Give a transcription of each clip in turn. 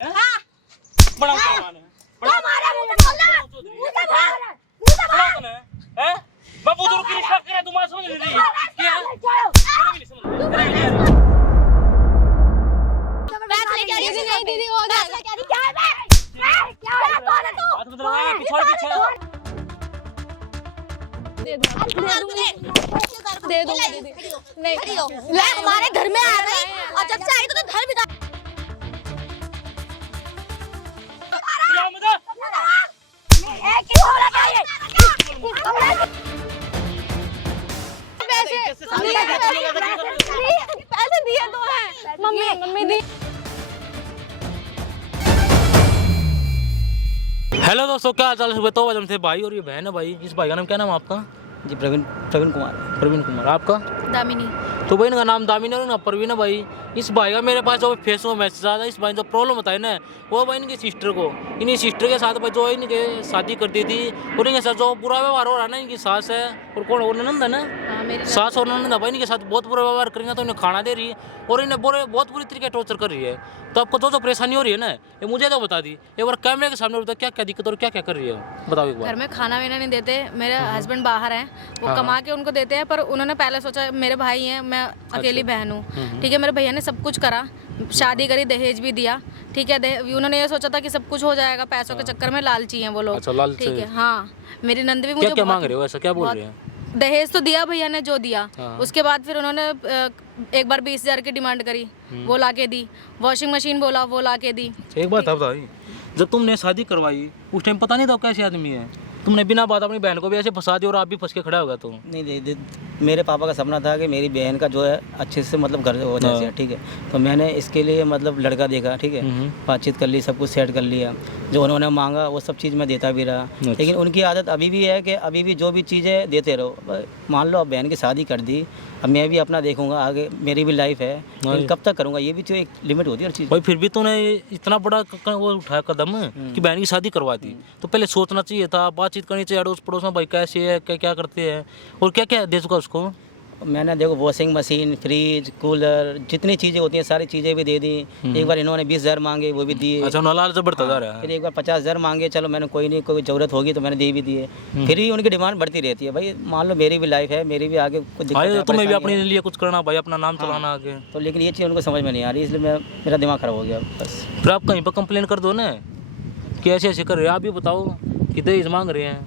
बड़ा सामान है मैं बुजुर्ग की रिश्ता करे तुम्हारा समझ नहीं रही क्या दीदी हो जाएगा। दे दूंगी दीदी। नहीं हमारे घर में आ रही और जब से आई तो घर बिता पैसे दिए तो है मम्मी दी। हेलो दोस्तों, क्या हाल चाल है? तो वजन थे भाई और ये बहन है भाई। इस भाई का नाम क्या नाम आपका? जी प्रवीण कुमार। आपका? दामिनी। तो बहन का नाम दामिनी और ना प्रवीण है भाई। इस भाई का मेरे पास जो फेसबुक मैसेज आता है, इस भाई जो प्रॉब्लम बताई ना वो भाई इनकी सिस्टर को, इन्हीं सिस्टर के साथ भाई जो इनके शादी कर दी थी और इनके साथ जो बुरा व्यवहार हो रहा है ना, इनकी सास है और कौन और ननद है ना, सास और ननद है भाई, इनके साथ बहुत बुरा व्यवहार करेंगे तो इन्हें खाना दे रही है और इन्हें बहुत बुरी तरीके टॉर्चर कर रही है। तो आपको जो परेशानी हो रही है ना, ये मुझे तो बता दी एक बार कैमरे के सामने, बता क्या क्या दिक्कत और क्या क्या कर रही है, बताओ एक बार। घर में खाना वाना नहीं देते, मेरे हस्बैंड बाहर हैं, वो कमा के उनको देते हैं, पर उन्होंने पहले सोचा मेरे भाई हैं, मैं अकेली बहन हूँ, ठीक है, मेरे भैया ने सब कुछ करा, शादी करी, दहेज भी दिया, ठीक है, उन्होंने ये सोचा था कि सब कुछ हो जाएगा, पैसों के चक्कर में लालची हैं वो लोग। अच्छा, लालची। ठीक है, हाँ, मेरी नंद भी मुझे क्या मांग रहे हो, ऐसा क्या बोल रहे हैं? दहेज तो दिया भैया ने, जो दिया, उसके बाद फिर उन्होंने एक बार 20,000 की डिमांड करी, वो ला के दी, वॉशिंग मशीन बोला, वो ला के दी। एक बात बताओ, जब तुमने शादी करवाई उस टाइम पता नहीं था कैसे आदमी है? तुमने बिना बात अपनी बहन को भी ऐसे फंसा दिया और आप भी फंस के खड़ा होगा? तो नहीं, मेरे पापा का सपना था कि मेरी बहन का जो है अच्छे से मतलब घर हो जाए, ठीक है, तो मैंने इसके लिए मतलब लड़का देखा, ठीक है, बातचीत कर ली, सब कुछ सेट कर लिया, जो उन्होंने मांगा वो सब चीज़ मैं देता भी रहा। लेकिन उनकी आदत अभी भी है कि अभी भी जो भी चीज़ें देते रहो। मान लो अब बहन की शादी कर दी, अब मैं भी अपना देखूंगा, आगे मेरी भी लाइफ है, लेकिन कब तक करूंगा, ये भी तो एक लिमिट होती है हर चीज़। भाई फिर भी तूने इतना बड़ा वो उठाया कदम कि बहन की शादी करवा दी, तो पहले सोचना चाहिए था, बातचीत करनी चाहिए अड़ोस पड़ोस में, भाई कैसे है, क्या क्या करते हैं और क्या क्या दे चुका उसको। मैंने देखो वॉशिंग मशीन, फ्रिज, कूलर, जितनी चीज़ें होती हैं सारी चीज़ें भी दे दी। एक बार इन्होंने 20,000 मांगे, वो भी दिए। अच्छा, लाल जब बढ़ता जा रहा है। फिर एक बार 50,000 मांगे, चलो मैंने कोई नहीं, कोई ज़रूरत होगी तो मैंने दे भी दिए। फिर भी उनकी डिमांड बढ़ती रहती है। भाई मान लो मेरी भी लाइफ है, मेरी भी आगे कुछ दिक्कत है, तुम्हें भी अपने लिए कुछ करना भाई, अपना नाम चलाना आगे। तो लेकिन ये चीज़ उनको समझ में नहीं आ रही, इसलिए मेरा दिमाग खराब हो गया बस। फिर आप कहीं पर कंप्लेन कर दो ना कि ऐसे ऐसे कर रहे हैं, आप भी बताओ कि दहेज मांग रहे हैं।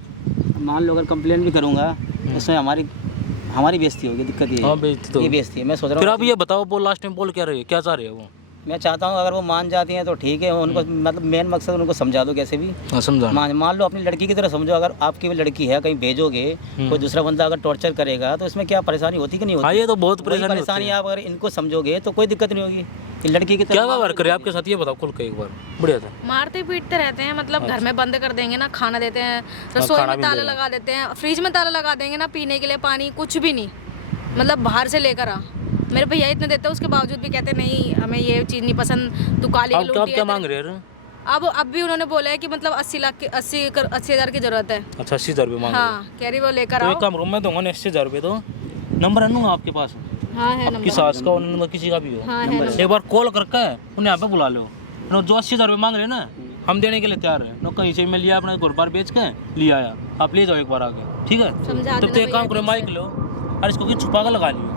मान लो अगर कंप्लेन भी करूँगा इसमें हमारी बेइज्जती होगी, दिक्कत ये हाँ, है। बेइज्जती तो ये बेइज्जती है, मैं सोच रहा हूँ। फिर आप ये बताओ, वो लास्ट में बोल क्या रहे, क्या चाह रहे हैं वो? मैं चाहता हूँ अगर वो मान जाती हैं तो ठीक है, उनको मतलब मेन मकसद उनको समझा दो कैसे भी। समझा। मान लो अपनी लड़की की तरह समझो, अगर आपकी भी लड़की है, कहीं भेजोगे, कोई दूसरा बंदा अगर टॉर्चर करेगा तो इसमें क्या परेशानी होती कि नहीं होती? हाँ, ये तो बहुत परेशानी आप अगर इनको समझोगे तो कोई दिक्कत नहीं होगी। लड़की की क्या व्यवहार करे आपके साथ, ये बताओ खुल के एक बार। बढ़िया था। मारते पीटते रहते हैं, मतलब घर में बंद कर देंगे ना, खाना देते हैं, रसोई में ताला लगा देते हैं, फ्रिज में ताला लगा देंगे ना, पीने के लिए पानी कुछ भी नहीं, मतलब बाहर से लेकर आ। मेरे भैया इतने देते हैं, उसके बावजूद भी कहते नहीं हमें ये चीज़ नहीं पसंद, तू काली की लूटी है। क्या मांग रहे हैं? अब भी उन्होंने बोला है कि मतलब 80,000 की जरूरत है। अच्छा, 80,000 रुपये मांग रहे हैं। हाँ, कह रही वो लेकर तो आओ। एक काम करो, मैं दूंगा 80,000 रुपये। तो नंबर है ना आपके पास? हाँ है आपकी सास का और नंबर किसी का भी हो, हाँ, है। एक बार कॉल करके उन्हें यहाँ पे बुला लो। जो 80,000 रुपये मांग रहे हैं ना, हम देने के लिए तैयार है। कहीं से मैं लिया, अपना घर बार बेच के लिया आया, आप ले जाओ एक बार आगे, ठीक है? तब तो एक काम करो, माइक लो और इसको कि छुपा कर लगा लियो।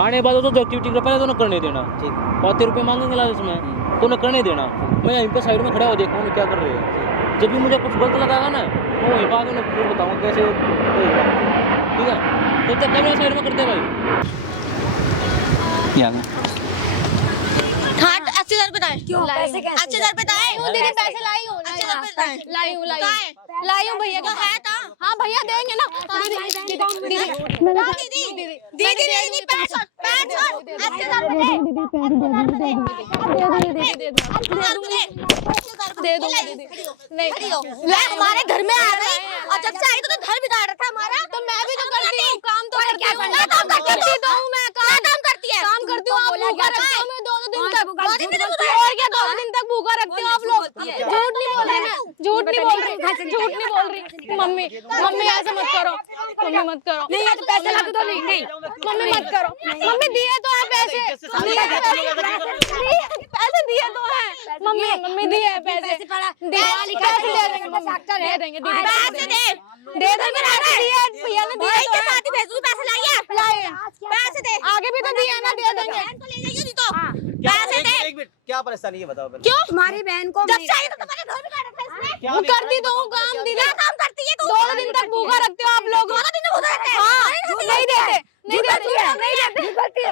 आने बाद तो एक्टिविटी कर पहले तो उन्हें करने देना, ठीक, 5 रुपये मांगेंगे लालच में तो उन्हें करने देना। मैं यहीं पे साइड में खड़ा हो देखा उन्हें क्या कर रहे हैं। जब भी मुझे कुछ गलत लगाएगा ना, वो वहीं पर आगे फिर बताऊँगा कैसे, ठीक है? तो तब कैमरा साइड में करते भाई। 80,000 बताए, 80,000 बताए, दीदी पैसे लाई हूँ, लाई हूँ भैया का है था। हाँ भैया देंगे ना, दे दूंगी दीदी। नहीं हमारे घर में आ रही और जब से आई तो घर बिगाड़ रखा हमारा। तो मैं भी तो करती हूँ काम, तो करती हूँ, मैं काम करती हूँ, मैं काम करती है, काम करती हूँ। आप भूखा रखते हो, मैं 2 दिन तक, और क्या 2 दिन तक भूखा रखते हो आप लोग? झूठ नहीं बोल रही मैं, झूठ नहीं बोल रही, झूठ नहीं बोल रही। मम्मी मम्मी ऐसे मत करो, मम्मी मत करो। नहीं है तो पैसे ला के दो। नहीं नहीं मम्मी मत करो। मम्मी दिए तो है पैसे, पैसे दिए तो है मम्मी, मम्मी दिए है पैसे, पैसे दे देंगे, दे देंगे भैया ने दिए पैसे लाइए, पैसे दे, आगे भी तो दिए ना, दे देंगे। पैसे दे। क्या परेशानी है बताओ पहले। क्यों तुम्हारी बहन को जब चाहिए तो तुम्हारे घर भी काटा था इसने। वो करती तो हूँ काम, दीदी क्या काम करती है तू? 2 दिन तक भूखा रखते हो आप लोग। 2 दिन भूखा रखते हैं। हाँ, नहीं देते, नहीं देते, नहीं देते।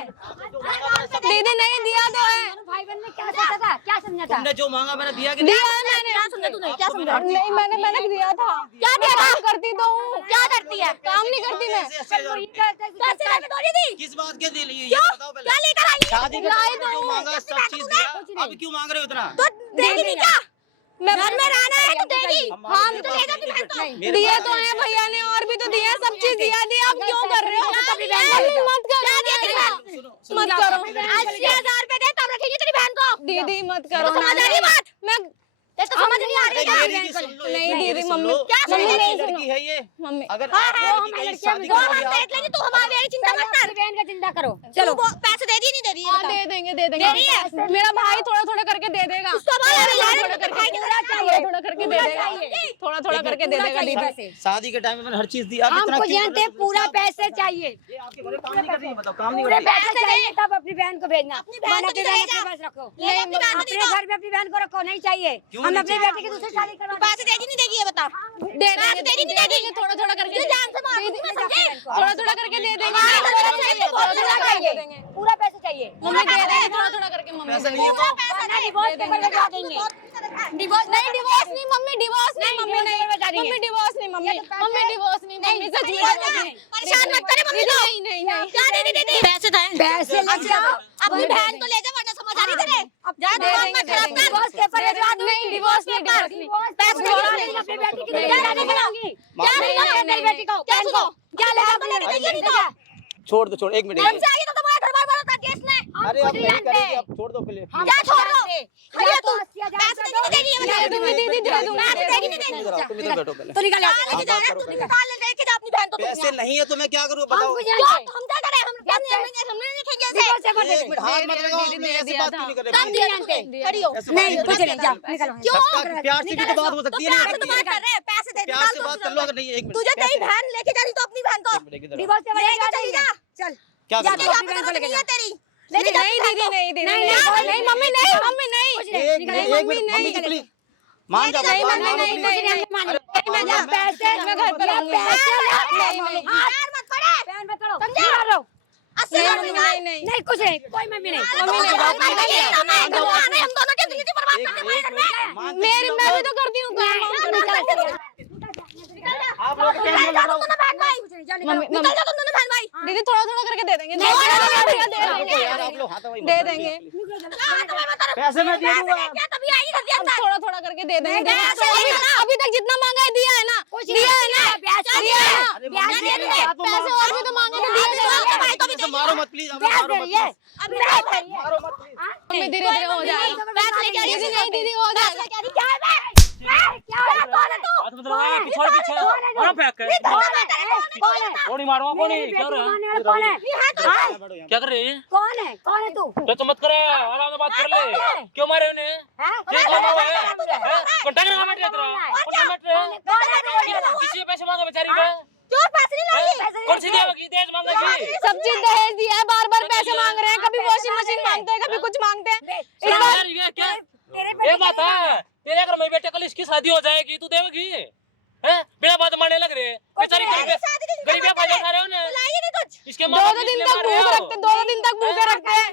दीदी नहीं दिया तो है। भाई बहन में क्या समझा था? क्या समझा था? तुमने जो मांगा मैंने दिया कि दिया है मैंने। क्या समझा तूने? क्या समझा? नहीं मैंने दिया था। क्या दिया था? काम करती तो हूँ। क्या करती है? काम नहीं करती मैं। पैसे लेके दौड़ी थी। किस बात के लिए ये क्यों? बताओ पहले। क्या लेकर आई है? शादी के लाई टाइम तो में जो हूँ। मांगा सब चीज दिया, अब क्यों मांग रहे हो इतना? तो देगी नहीं क्या? मैं घर में रहना है तो देगी। हाँ तो लेगा तू बहन को। दिए तो है भैया ने, और भी तो दिया, सब चीज दिया। आप क्यों कर रहे हो? मत करो, मत करो। 80,000 रुपए दे तब रखेगी तेरी बहन को। दीदी मत करो। समझ आ रही बात? मैं तो समझ नहीं आ रही क्या? मेरी भी सुन लो, नहीं एक दीदी, सुन मम्मी लो। क्या मम्मी सुन नहीं लड़की है ये। मम्मी अगर हाँ, आप हाँ, लड़की कहीं शादी वो हम करोगे देख लेंगे, तू हमारी चिंता मत कर। बहन का चिंता करो। चलो पैसे दे दी नहीं दे रही है? हाँ दे देंगे, दे देंगे। दे रही है? मेरा भाई थोड़ा थोड़ा करके दे देगा। उसको बोलो थोड़ा यार, थोड़ा करके, भाई पूरा चाहिए। थोड़ा करके दे पूरा देगा, चाहिए। थोड़ा थोड़ा करके दे देगा दीदी। शादी के टाइम में मैंने हर चीज दी। आप इतना हमको क्यों जानते हैं, पूरा पैसे चाहिए। ये आपके घर में काम नहीं कर रही है, बताओ काम नहीं कर पूरे रही है। पैसे चाहिए तब अपनी बहन को भेजना। अपनी बहन को अपने पास रखो। नहीं, अपने घर में अपनी बहन को रखो। नहीं चाहिए। क्यों हम नहीं अपनी बेटी की दूसरी शादी करवा। पैसे देगी नहीं देगी ये बता। दे देंगे, दे देंगे, थोड़ा थोड़ा करके जान से मार दूंगी मैं, समझे? थोड़ा थोड़ा करके दे देंगे, हाँ, थोड़ा थोड़ा करके दे देंगे। पूरा पैसे चाहिए। मम्मी दे देंगे, थोड़ा थोड़ा करके मम्मी पैसे दे नहीं है देंगे। तो डिवोर्स पेपर बता देंगे। डिवोर्स नहीं, डिवोर्स नहीं मम्मी, डिवोर्स नहीं मम्मी, नहीं मम्मी, डिवोर्स नहीं मम्मी, मम्मी डिवोर्स नहीं मम्मी, सच में डिवोर्स नहीं। परेशान मत करे मम्मी को। नहीं नहीं नहीं। क्या नहीं देती? पैसे दे। पैसे अच्छा अपनी बहन को ले जा वरना समझ आ रही तेरे। जा दे दिमाग देंगे, मत खराब कर। दे डिवोर्स पेपर भिजवा दूंगी। नहीं, डिवोर्स नहीं, डिवोर्स नहीं। पैसे डिवोर्स नहीं नहीं। अपनी बेटी की क्या लेने दिलाऊंगी? क्या नहीं, लेने नहीं, मेरी बेटी को? क्या सुनो? क्या लेने अपनी बेटी की नहीं तो? छोड़ दो, छोड़ 1 मिनट। हमसे आगे तो तुम्हारा घर बार बड़ा केस ने। अरे आप नहीं करेंगे, आप छोड़ दो पहले। क्या छोड़ दो? अरे तू पैसे नहीं देगी ये बता। दे दूंगी दीदी, दे दूंगी। पैसे देगी नहीं देगी? इधर आओ, तुम इधर बैठो पहले। तो निकल लेके जा रहा है, तू निकाल लेके जा अपनी बहन को। पैसे नहीं है तो मैं क्या करूँ बताओ। क्यों? तो हम क्या करें? हम क्या हमने लिखेंगे ऐसे? 1 मिनट हाथ मत लगाओ, दीदी मैं ने ऐसी दिया बात था। क्यों नहीं कर सब रहे? दिया जानते। खड़ी हो। ऐसे बात नहीं नहीं कुछ करते। नहीं, जा निकलो। क्यों? प्यार से भी तो बात हो सकती है ना। प्यार से तो बात कर रहे हैं, पैसे दे। प्यार से बात कर लो, अगर नहीं 1 मिनट। तुझे तेरी बहन लेके जा रही तो अपनी बहन को डिवोर्स पेपर लेके चली जा। चल क्या जा करना तू है? अपनी बहन को लेके जा। तेरी नहीं दीदी, नहीं दीदी, नहीं दीदी, नहीं मम्मी, नहीं मम्मी, नहीं। एक मिनट, मम्मी जी प्लीज मान जाओ। नहीं मम्मी, नहीं नहीं नहीं। मैं जा पैसे मैं घर पर आऊंगी। नहीं नहीं। हाथ मत पड़े। बहन मत पड़ो। समझा रहा हूं। 80,000 नहीं, निकाल। नहीं। नहीं कुछ नहीं, कोई मम्मी नहीं। मम्मी नहीं। हम दोनों की जिंदगी बर्बाद कर रहे हैं। मेरी मैं भी तो करती हूँ काम। आप लोग क्या निकल जा तुम दोनों बहन भाई। निकल जा तुम दोनों बहन भाई। दीदी थोड़ा थोड़ा करके दे देंगे, आप लोग हाथ वही दे देंगे, पैसे मैं दे दूंगा। क्या तभी आई घर के अंदर? थोड़ा थोड़ा करके दे देंगे। नहीं, अभी तक जितना मांगा है दिया है ना, दिया है ना, दिया है ना। अरे ब्याज दे रही है। पैसे और भी तो मांगे थे, दिए थे ना। ऐसे मारो मत प्लीज, ब्याज मारो दे मत रही है। अब ब्याज दे रही है। मारो मत प्लीज। मम्मी धीरे धीरे हो जाएगा। दीदी नहीं, दीदी हो जाएगा। क्या है बे? क्या है? कौन है तू? हाथ मत लगाओ, पीछे पीछे और फेंक के कौन है? कौन है? थोड़ी मारो, कौन है क्या हो रहा है? कौन है? क्या कर रही है? कौन है? कौन है तू? तो मत करे, आराम से बात कर ले। क्यों मारे उन्हें? क्या हुआ है? घंटा का बैठ तेरा घंटा बैठ रहे किसी से पैसे मांगे बेचारी का? चोर पैसे नहीं लाएगी। कौन सी दिया की दहेज मांगा की? सब चीज दहेज दिया है, बार बार पैसे मांग रहे हैं, कभी वॉशिंग मशीन मांगते हैं, कभी कुछ मांगते हैं। यार ये क्या ये बात है? तेरे अगर मेरे बेटे कल इसकी शादी हो जाएगी तू देगी हैं? बिना बात मारने लग रहे बेचारी गरीब फायदा उठा रहे हो ना इसके माँ 2 दिन तक भूख रखते, 2 दिन तक भूखे रखते हैं।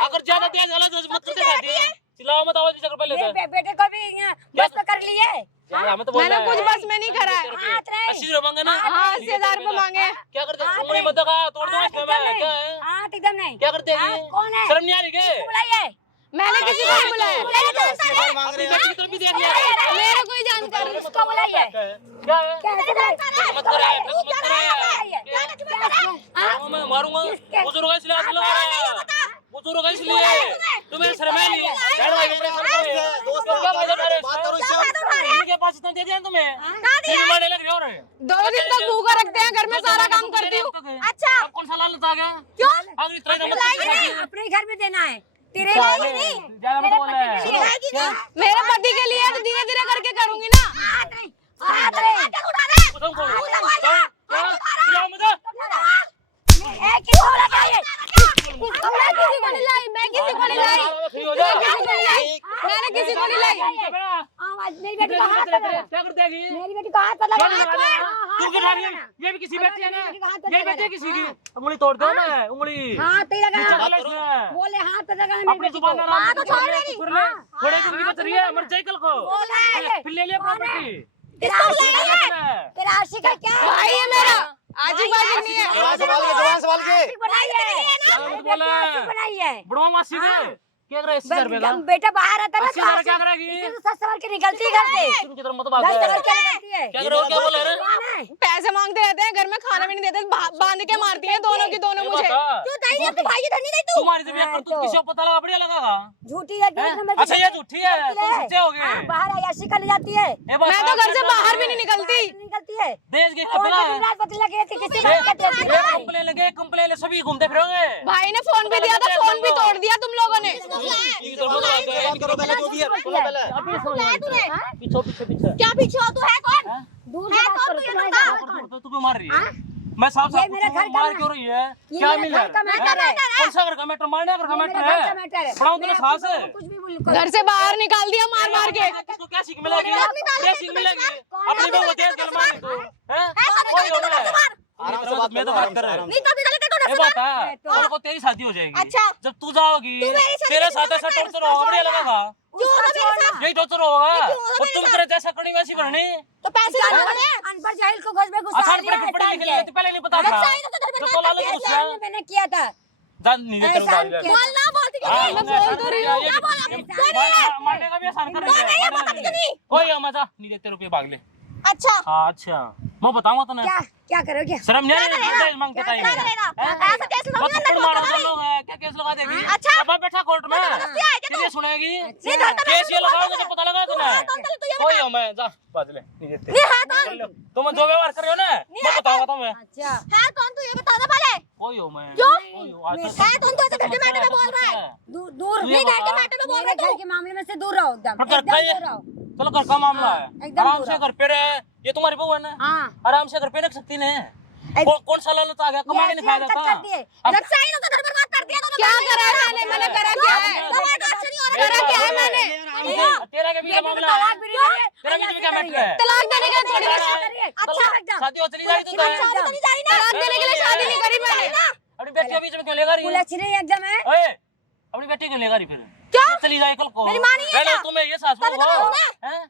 अगर ज्यादा तेज गलत मत करते शादी चिल्लाओ मत आवाज कर पहले से बेटे को भी बस तो कर लिए। हमें तो बोल मैंने कुछ बस में नहीं करा है। 80 रुपए मांगे ना हाँ 80,000 रुपए मांगे। क्या करते उंगली मत दगा तोड़ दो इसमें मैं क्या है हाथ एकदम नहीं। क्या करते हैं कौन है? शर्म नहीं आ रही के बुलाइए। मैंने किसी को नहीं बुलाया, मांग रहे हैं। बेटी की तरफ भी देख लिया मेरा कोई जानकारी नहीं। उसको बुलाइए। क्या है मत करे मैं मारूंगा बुजुर्ग इसलिए हाथ लगा रहा है बुजुर्ग इसलिए तुम्हें शर्म है नहीं दोस्त बात करो इससे। इनके पास क्या दिया तुम्हें? कहाँ दिया? तीन महीने लग रहे हो रे। 2 दिन तक भूखा रखते हैं, घर में सारा काम करती हूँ। अच्छा। अब कौन सा लालच आ गया? क्यों? अगर इतना ही नहीं, अपने घर में देना है, तेरे ज्यादा लिए मत बोल रहा है। खिलाएगी नहीं। मेरे पति के लिए तो धीरे धीरे करके करूंगी ना। हाथ रे। क्या उठा रहे? तुम कौन हो? क्या? खिलाओ मुझे। एक ही हो रहा है ये। मैं किसी को नहीं लाई, मैं किसी को नहीं लाई, फ्री हो जा। मैंने किसी को नहीं लाई। आवाज मेरी बेटी को हाथ लगा, क्या कर देगी? मेरी बेटी को हाथ लगा। क्या लगा रहा है? तू क्या रही है? ये भी किसी बेटी है ना? ये बेटी है किसी की? उंगली तोड़ दो ना, उंगली। हाथ ही लगा, नीचे डालो इसमें। बोले हाथ लगा मेरी अपनी बेटी को। जुबान आराम से छोड़ पकड़ ले, मेरी। पकड़ ले। थोड़े दिन की बच रही है, मर जाए कल को। फिर ले ले अपना बेटी। तेरा तेरा आशिक है क्या? भाई है मेरा, आजू बाजू नहीं है। आशिक बनाई है, क्या बोला? आशिक बनाई है। बड़ो मासी के क्या कर रहा है 80,000 रुपए का? बेटा बाहर आता ना 80,000 क्या करेगी? इससे तो सच सवाल के निकलती है घर से। तुम किधर मत भाग। घर से घर के निकलती है। क्या करो? क्या बोल रहे हैं? पैसे मांगते रहते हैं, घर में खाना भी नहीं देते, बांध के मारती हैं दोनों की दोनों मुझे। तू दही नहीं, अपने भाई की धरनी नहीं तू। तुम्हारी जब एक कर किसी को पता लगा बढ़िया लगागा। झूठी है, एक नंबर की अच्छा ये झूठी है, तुम सच्चे हो हाँ, गए। बाहर आयाशी कर ले जाती है, ये बात मैं तो घर से बाहर भी नहीं निकलती। निकलती है। देश के और खतरा दिन है। रात बदली लगे थे, किसी बात का टेंशन नहीं। कंप्लेन लगे, कंप्लेन ले, सभी घूमते फिरोगे। भाई ने फोन भी दिया था, फोन भी तोड़ दिया तुम लोगों ने। पीछे पीछे पीछे। क्या पीछे हो? तू है कौन? दूर है से बात कौन करो, तू? ये तुम्हारे बता। घर तो तू क्यों मार रही है? मैं साफ साफ ये मेरा घर का मार मैं- क्यों रही है? ये क्या मेरा मिला? घर का मैटर है। कौन सा घर का मैटर? मारने घर का मैटर मेरा घर का है। मैटर है। पढ़ाऊं तुम्हें सास है। कुछ भी बोल घर से बाहर निकाल दिया मार मार के। किसको क्या सीख मिलेगी? क्या सीख मिलेगी? अपनी बहू को तेज गल मार तू, हैं? कोई हो ना। मैं तो बात कर रहा हूँ। नहीं तो निकल के तो ये बात है, कल को तेरी शादी हो जाएगी। अच्छा। जब तू जाओगी तेरे साथ ऐसा टॉर्चर होगा, बढ़िया लगेगा। क्यों ना मेरे साथ? यही टॉर्चर होगा। क्यों होगा और मेरे तुम साथ? करे जैसा करनी वैसी करनी। तो पैसे दे दे। अनपढ़ जाहिल को घर में घुसा आसान लिया पढ़े है, पढ़े लिखे साल तो पहले नहीं पता था। अच्छा, इधर तो घर में तो बात लालच करती है, घुस गया। के। मैंने किया था। जान नहीं देते एहसान रुपया। किया। बोल ना, बोलती क्यों हाँ, नहीं? मैं बोल तो रही हूँ। मारने का भी आसान कर कोई मजा नहीं देते रुपये भाग ले। अच्छा। हाँ अच्छा, मैं बताऊंगा तो ना। क्या करोगे? शर्म नहीं आ रही? मांगते टाइम क्या करेगा? ऐसा केस मत लगाऊंगा थप्पड़ ना मारो कोर्ट में। लोग हैं, क्या केस लगा देगी? अच्छा। अब बैठा कोर्ट में जबरदस्ती आए क्या कितने सुनेगी? नहीं धरता केस ये लगाओगे तो पता लगा तुम्हें। कौन तू? तू ये कोई हो मैं जा बाज ले नहीं देते। नहीं है कौन? तुम जो व्यवहार कर रहे हो ना मैं बताऊंगा तुम्हें। अच्छा, है कौन? तू ये बता दे पहले। कोई हो मैं क्यों? कोई हो आज तक- है कौन? तू ऐसे घर के मैटर में बोल रहा है? दूर दूर तू ये नहीं, बता। घर के मैटर में बोल रहा मेरे है घर तू? के मामले में से दूर रहो, एकदम घर एकदम का ये दूर रहो। चलो घर का मामला है, एकदम आराम दूर से रहो। घर पे रहे। ये तुम्हारी बहू है ना, हाँ, आराम से घर पे रख सकती है। एक- कौन सा लालच आ गया? कमा के नहीं खाया जाता। कर दिए। अब- रक्षा ही तो घर बर्बाद कर दिया तूने। क्या करा है मैंने करा क्या है? तुम्हारा तो अच्छा नहीं हो रहा। करा क्या है मैंने? तेरा के बीच मामला है, तलाक भी नहीं दे रही है। तेरा बीच में क्या मैटर है? तलाक देने के लिए थोड़ी ना अच्छा एकदम। शादी हो चली जा रही तो है। शादी तो नहीं जा रही ना। तलाक देने के लिए शादी नहीं करी मैंने। अपनी बेटी के बीच में क्यों लेगा रही है? पुलिस नहीं एकदम है। ओए अपनी बेटी क्यों लेगा रही फिर? क्या? चली जाए कल को। मेरी माँ नहीं है पहले क्या? तुम्हें ये सास तभी तो हो मैं हूँ हैं?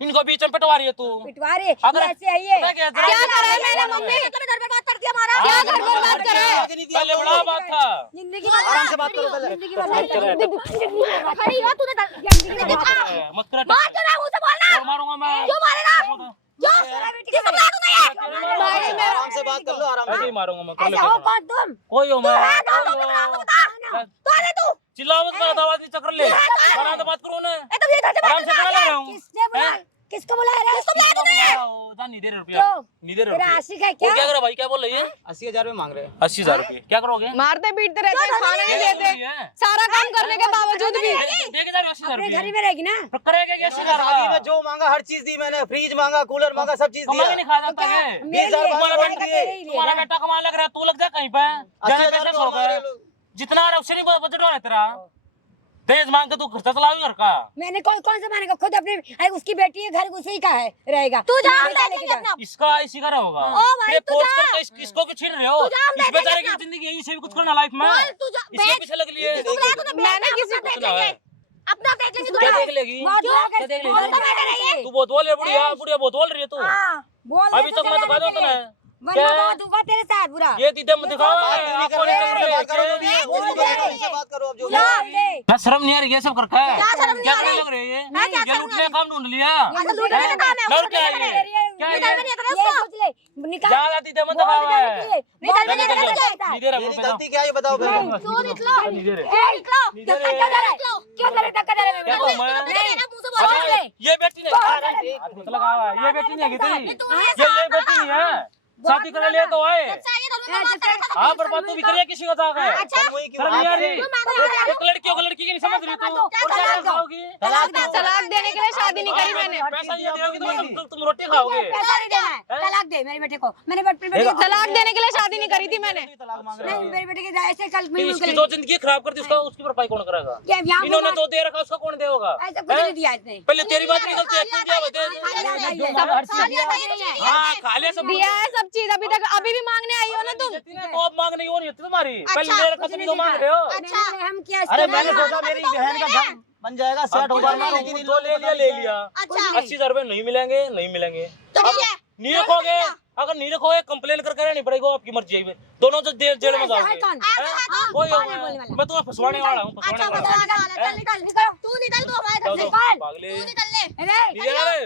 इनको बीच में पिटवा रही है तू। पिटवारे अगर ऐसे है ये। पता क्या है? क्या करा है मैंने मम्मी? तूने घर बर्बाद कर दिया हमारा। क्या घर बर्बाद करा है? पहले बड़ा बात था। जिंदगी आराम से बात करो पहले। जिंदगी खड़ी हो तूने। मत कर मार क्यों रहा है? मुझसे बोलना। और मारूंगा मैं। क्यों मारेगा? क्यों? किसको बुलाया तूने ये? भाई मेरा आराम से बात कर लो, आराम ऐसे ही मारूंगा मैं। ऐसे हो कौन तुम? कोई हो मैं। तो अरे तू। चिल्ला मत कर, आवाज नहीं चक्कर ले। आराम से बात करो ना। ए तब ये घर से आराम से करा ले रहा हूँ। किसने बुलाया? किसको बुलाया रे? जा नहीं दे रहे रुपया। क्यों? नहीं दे रहे तेरा रुपया। आशिक है वो क्या? क्या कर रहा भाई? क्या बोल रही है? 80,000 रुपये मांग रहे हैं। 80,000 रुपये क्या करोगे? मारते पीटते रहते हैं, खाना नहीं क्या बोल देते, रही है? सारा काम करने के बावजूद भी। देके जा रहे हो 80,000 अपने घर रुपये। ही में रहेगी ना? फिर करेगा क्या 80,000 शादी में का? जो मांगा हर चीज दी मैंने, फ्रिज मांगा, कूलर मांगा, सब चीज कमा के दिया। नहीं खाया जाता है। मेरे 20,000 लिए तुम्हारा रहेगा, बेटा तेरे ही लिए तुम्हारा ना। बेटा कमाने लग रहा है, तू लग जा कहीं पे। ज्यादा 80,000 पैसे रुपये हो मांग रहे गए। लोग। जितना आ रहा है उससे नहीं बजट हो रहा है तेरा। दहेज मांग के तू खर्चा चलाओगी घर का। मैंने कौन सा मानेगा? खुद अपने अरे उसकी बेटी है, घर उसी का है, रहेगा। तू जा, हम बेटा देखेंगे लेके जा। अपना। इसका इसी का होगा। ओ भाई, ये तू फोर्स जा। करके इसको क्यों छीन रहे हो? तू जा, हम इस देखेंगे बेचारे की अपना। जिंदगी है, इसे भी कुछ करना लाइफ में। बोल तू जा। इसके पीछे लग लिए। किसको बुलाया तूने? मैंने किसी अपना को- देख लेंगे। अपना देख लेंगे क्या तूने। देख लेगी? बहुत क्यों? बड़ा क्या देख बहुत लेगी? बड़ा है ये। तू बहुत बोल रही है बुढ़िया, बुढ़िया बहुत बोल रही है तू। हाँ, बोल अभी तक मैं तो कह दूं तुम्हें। वरना क्या? बहुत हुआ तेरे साथ बुरा। ये दीदम दिखाओ। बात क्यों नहीं कर रहे? बात करो जो भी है, बोल उसको दे। बोलो, उससे बात करो अब जो भी बुला है। ले। क्या शर्म नहीं आ रही? ये सब करता है। क्या शर्म नहीं क्या आ रही? करने लग रही है? मैं क्या ये शर्म लूटने का काम ढूंढ लिया। अच्छा, लूटने का काम है, और उसको क्या देख है? रहे हैं। क्या है? निकाल के नहीं रखा ये उसको। सोच ले, निकाल। ज्यादा दीदम मत बोल दिखाओ देने है। के लिए। निकाल बोल के नहीं देने के रखा। लिए। नहीं दे रहा मेरी रुपए का। गलती क्या है ये बताओ पहले। क्यों निकलो? नहीं दे रहे। ए, निकलो। नहीं दे क्यों रहे। धक्का दे रहा है? क्यों तेरे धक्का दे रहा है? क्या कहूं मैं? मुंह से बोल अच्छा, ले। ये बेटी ने बोल ले। हाथ मत लगा, ये बेटी नहीं है तेरी, ये बेटी नहीं है, शादी करने लिए तो आए। हाँ बर्बाद तू भी करिए किसी को जाकर। शर्म नहीं आ रही? एक लड़कियों को लड़की की नहीं समझ रही तू? और क्या खाओगी? तलाक देने के लिए शादी नहीं करी मैंने। पैसा नहीं दोगी तो तुम रोटी खाओगे। पैसा नहीं देना है, तलाक दे मेरे बेटे को। मैंने बेटे को तलाक देने के लिए शादी नहीं करी थी मैंने। नहीं, मेरे बेटे के ऐसे कल इसकी जो जिंदगी खराब कर दी उसका उसकी भरपाई कौन करेगा? इन्होंने तो दे रखा उसका कौन देगा? ऐसा कुछ नहीं दिया इसने। पहले तेरी बात नहीं करते क्यों दिया बता? हाँ खा लिया सब दिया है सब चीज, अभी तक अभी भी मांगने आई हो ना तुम। तो अब मांग नहीं हो रही है तुम्हारी, पहले ले रखा तुम तो मांग रहे हो। हम क्या अरे मैंने सोचा मेरी बहन का घर बन जाएगा, सेट हो जाएगा, लेकिन इन तो ले लिया 80,000 रुपए नहीं मिलेंगे, नहीं मिलेंगे। अब नहीं रखोगे, अगर नहीं रखोगे कंप्लेन करके रहनी पड़ेगी, आपकी मर्जी है। दोनों जो जेल में जाओगे। मैं तुम्हें फंसवाने वाला हूँ।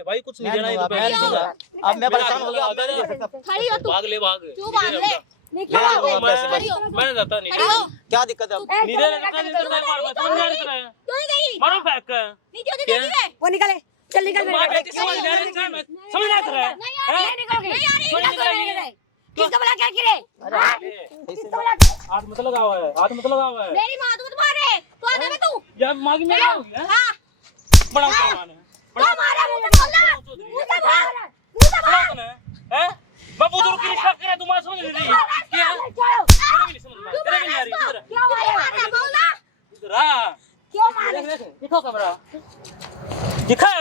भाई कुछ नहीं देना अब मैं परेशान हो गया। भाग ले भाग। नहीं मैं जाता नहीं। क्या दिक्कत है? मारो फेंक वो निकले, चल निकल मेरे बेटे। समझ आ रहा है? नहीं निकलोगे, किसको बोला क्या गिरे? हाथ मत लगा हुआ है, हाथ मत लगा हुआ है। मेरी माँ तो मत मारे, तू आने में तू। यार मांगी मेरा हो गया। हाँ, बड़ा सामान है। तो मारा मुझे बोलना, मुझे मारा, हैं? मैं बुजुर्ग की रिश्ता करे तुम्हारा समझ नहीं रही क्या? तेरे भी नहीं समझ में, तेरे भी नहीं आ रही इधर। क्यों मारा बोलना, इधर आ। क्यों मारे? दिखो कैमरा। दिखा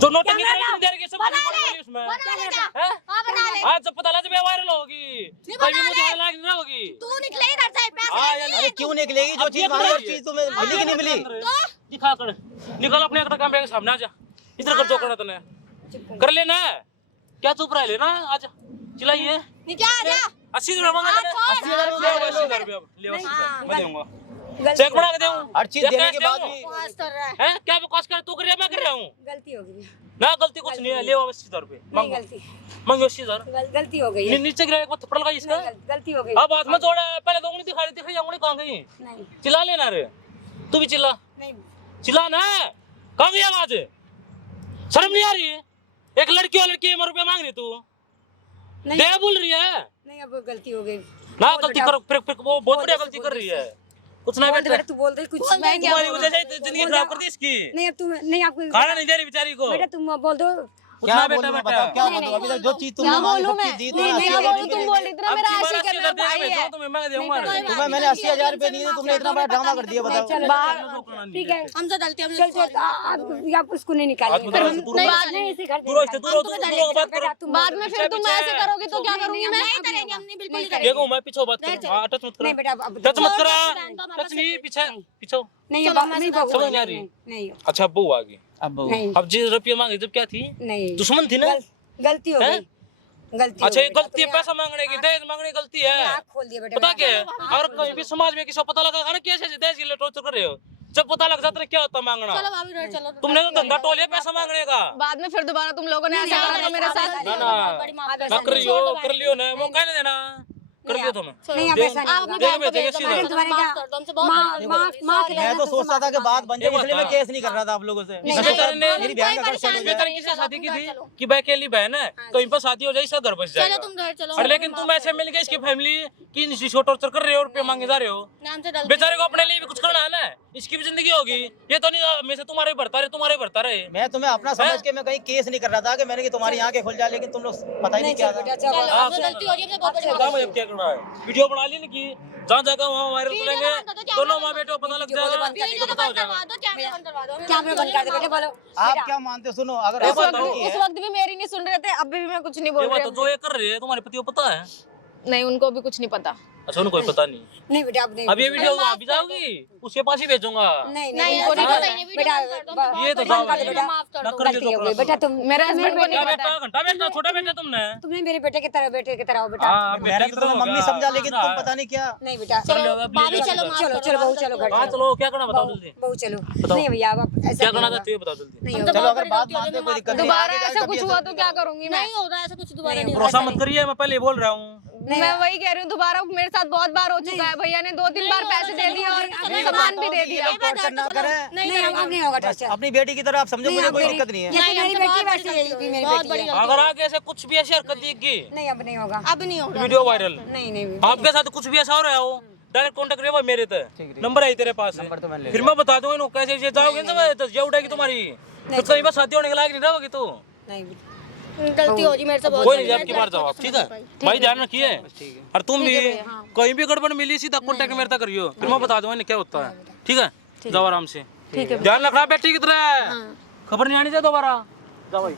जो नोटिंग इतनी देर के सब रिकॉर्ड कर ली उसमें। बना ले जा, हैं? हाँ बना ले। आज जब पता लगा जब वायरल होगी, कोई भी मुझे लाइक नहीं होगी। तू निकले घर से, पैसे हाँ नहीं यार अरे क्यों निकलेगी? जो चीज मांगी वो चीज तुम्हें मिली कि नहीं मिली? दिखा कर निकल अपने एक कैमरे के सामने आ जा। इधर कर जो करना तूने कर लेना। क्या चुप रह लेना आज चिल्लाइए। क्या आ जा, 80,000 मांगा मैंने। 80,000 रुपया ले 80,000 मैं दूंगा। चेक बना के दूं हर चीज देने के बाद भी बकवास कर रहा है। हैं? क्या बकवास कर तू कर रहा है मैं कर रहा हूं? गलती हो गई, ना गलती कुछ नहीं है, ले 80,000 रुपए नहीं मांगो गलती, मांगो 80,000। गलती हो गई है, नीचे गिरा एक बार थप्पड़ लगा इसका। गलती हो गई। अब हाथ में जोड़ा है, पहले तो उंगली दिखा रही थी, फिर उंगली कहां गई? नहीं चिल्ला लेना रे, तू भी चिल्ला, नहीं चिल्ला ना। कहां गई आवाज? शर्म नहीं आ रही? एक लड़की और लड़की 1 रुपया मांग रही तू, नहीं दे बोल रही है नहीं, अब गलती हो गई ना। गलती कर फिर वो बहुत बढ़िया गलती कर रही है। कुछ ना बेटा तू बोल दे कुछ। मैं क्या तुम्हारी वजह से जिंदगी खराब कर दी इसकी। नहीं अब तुम नहीं, आपको खाना नहीं दे रही बेचारी को। बेटा तुम बोल दो। कुछ ना क्या बेटा बोलूं? बेटा बताओ क्या बोलूं? अभी तक जो चीज तुमने मांगी सब चीज दी नहीं तुमने। बोलूं, तुम बोल रही थी ना मेरा आशिक है, मेरा भाई है। तुम्हें मैं दूंगा। तुम्हें मैंने 80,000 रुपए दिए, तुमने इतना बड़ा ड्रामा कर दिया। बताओ ठीक है, हमसे गलती, हमसे चल चल आप उसको नहीं निकालेंगे। बाद में ऐसे कर दूर से दूर बात करो। बाद में फिर तुम ऐसे करोगे तो क्या करूंगी मैं? नहीं करेंगे, हम नहीं बिल्कुल नहीं करेंगे। देखो मैं पीछे बात करूं। हां टच मत नहीं करो, बेटा अब टच मत करा, टच नहीं पीछे पीछे। नहीं अब नहीं समझ नहीं आ रही? नहीं अच्छा अब्बू आ गई। अब नहीं अब जी रुपये मांगे जब क्या थी? नहीं दुश्मन थी ना। गलती हो गई, गलती अच्छा हो ये गई। गलती है, पैसा मांगने की, दहेज मांगने की गलती है। आँख खोल दिया बेटा। पता क्या है? और कहीं भी समाज में किसी को पता लगा ना कैसे दहेज के लिए टॉर्चर कर रहे हो, जब पता लग जाता है क्या होता मांगना। चलो भाभी रोड चलो। तुमने तो धंधा टोलिया पैसा मांगने का। बाद में फिर दोबारा तुम लोगों ने ऐसा करा तो मेरे साथ। ना ना कर लियो ना, वो कहने देना कर लियो तुम। नहीं अब ऐसा आप अपने नहीं देख बेटे कैसी है। तुम्हारे माफ कर दो, हमसे बहुत बड़ी गलती माँ मैं तो सोचता था कि बात बन जाए, इसलिए मैं केस नहीं कर रहा था आप लोगों से। मेरी बहन का घर सेट हो जाए। किसी शादी की थी कि भाई अकेली बहन है, कहीं पर शादी हो जाए इसका घर बस चलो जाएगा। तुम घर चलो। और लेकिन तुम ऐसे मिल गए इसकी फैमिली कि इसको टॉर्चर कर रहे हो, रुपये मांगे जा रहे हो। नाम से डल बेचारे को अपने लिए भी कुछ करना है ना, इसकी भी जिंदगी होगी। ये तो नहीं हमेशा तुम्हारे भरता रहे। मैं तुम्हें अपना समझ के मैं कहीं केस नहीं कर रहा था कि मैंने कि तुम्हारी आंखें खुल जाए, लेकिन तुम लोग पता ही नहीं क्या था। चलो, हमसे गलती हो रही है, हमसे बहुत बड़ी क्या मुझे क्या करना है? वीडियो बना ली कि जहाँ जाएगा वहाँ वायरल करेंगे, दोनों माँ बेटों को पता लग जाएगा। वीडियो तो बंद करवा दो, कैमरा बंद करवा दो। कैमरा बंद कर दे बेटे, बोलो आप क्या मानते हो? सुनो, अगर ये आप बात बताओ। उस वक्त भी मेरी नहीं सुन रहे थे, अभी भी मैं कुछ नहीं बोल ये बात रही तो जो ये कर रहे हैं तुम्हारे पति को पता है? हूँ। नहीं उनको भी कुछ नहीं पता। अच्छा उनको कोई पता नहीं। नहीं बेटा अब नहीं। अब ये वीडियो वहाँ भी जाओगी, उसके पास ही भेजूंगा। नहीं नहीं, नहीं वो नहीं बेटा, पता, ये वीडियो बंद कर दो। ये तो बंद कर दे जाओ। बेटा, माफ कर दो। कर गलती हो गई बेटा। तुम मेरे हस्बैंड को नहीं क्या पता बेटा घंटा बेटा छोटा बेटा तुमने। तुमने मेरे बेटे की तरह हो बेटा। हाँ मैंने तो तुम्हें मम्मी समझा, लेकिन तुम पता नहीं क्या। नहीं बेटा चलो भाभी चलो, माफ चलो करो। चलो बहू चलो घर हाँ चलो क्या करना बताओ जल्दी। बहू चलो। नहीं भैया अब ऐसा क्या नहीं करना होगा। चाहती है बताओ जल्दी। नहीं होगा। चलो अगर बात मानते हो कोई दिक्कत नहीं। दोबारा आगे ऐसा जाके कुछ तबीयत हुआ तो क्या करूंगी मैं? नहीं होगा ऐसा कुछ दोबारा नहीं भरोसा मत करिए, मैं पहले बोल रहा हूँ। मैं वही कह रही हूँ, दोबारा मेरे साथ बहुत बार हो चुका है। भैया ने 2-3 बार पैसे दे दिए और सामान भी दे दिया। नहीं अब नहीं होगा टॉर्चर। अपनी बेटी की तरह आप समझो, मुझे कोई दिक्कत नहीं है। जैसे मेरी बेटी वैसे यही भी मेरी बेटी है। अगर आगे ऐसे कुछ भी ऐसी हरकत दिखेगी, नहीं अब नहीं होगा। अब नहीं होगा। वीडियो वायरल, नहीं नहीं आपके साथ कुछ भी ऐसा हो रहा है, वो डायरेक्ट कांटेक्ट करे मेरे तक, नंबर है तेरे पास, नंबर तो मैंने ले फिर मैं बता दूंगा इनको कैसे ऐसे जाओगे ना, तो ये उठेगी तुम्हारी, तो कहीं बस शादी होने के लायक नहीं रहोगी तू। नहीं गलती हो जी मेरे से बहुत। कोई नहीं, आपकी बार जवाब, ठीक है भाई, ध्यान रखिए। और तुम भी कहीं भी गड़बड़ मिली सीधा कांटेक्ट मेरे तक करियो, फिर मैं बता दूंगा इन्हें क्या होता है, ठीक है। जाओ आराम से, ध्यान रखना बेटी की तरह, खबर नहीं आनी चाहिए दोबारा। जाओ भाई।